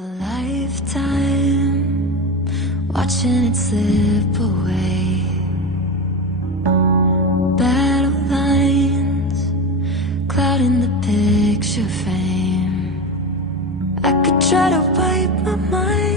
A lifetime watching it slip away. Battle lines clouding the picture frame. I could try to wipe my mind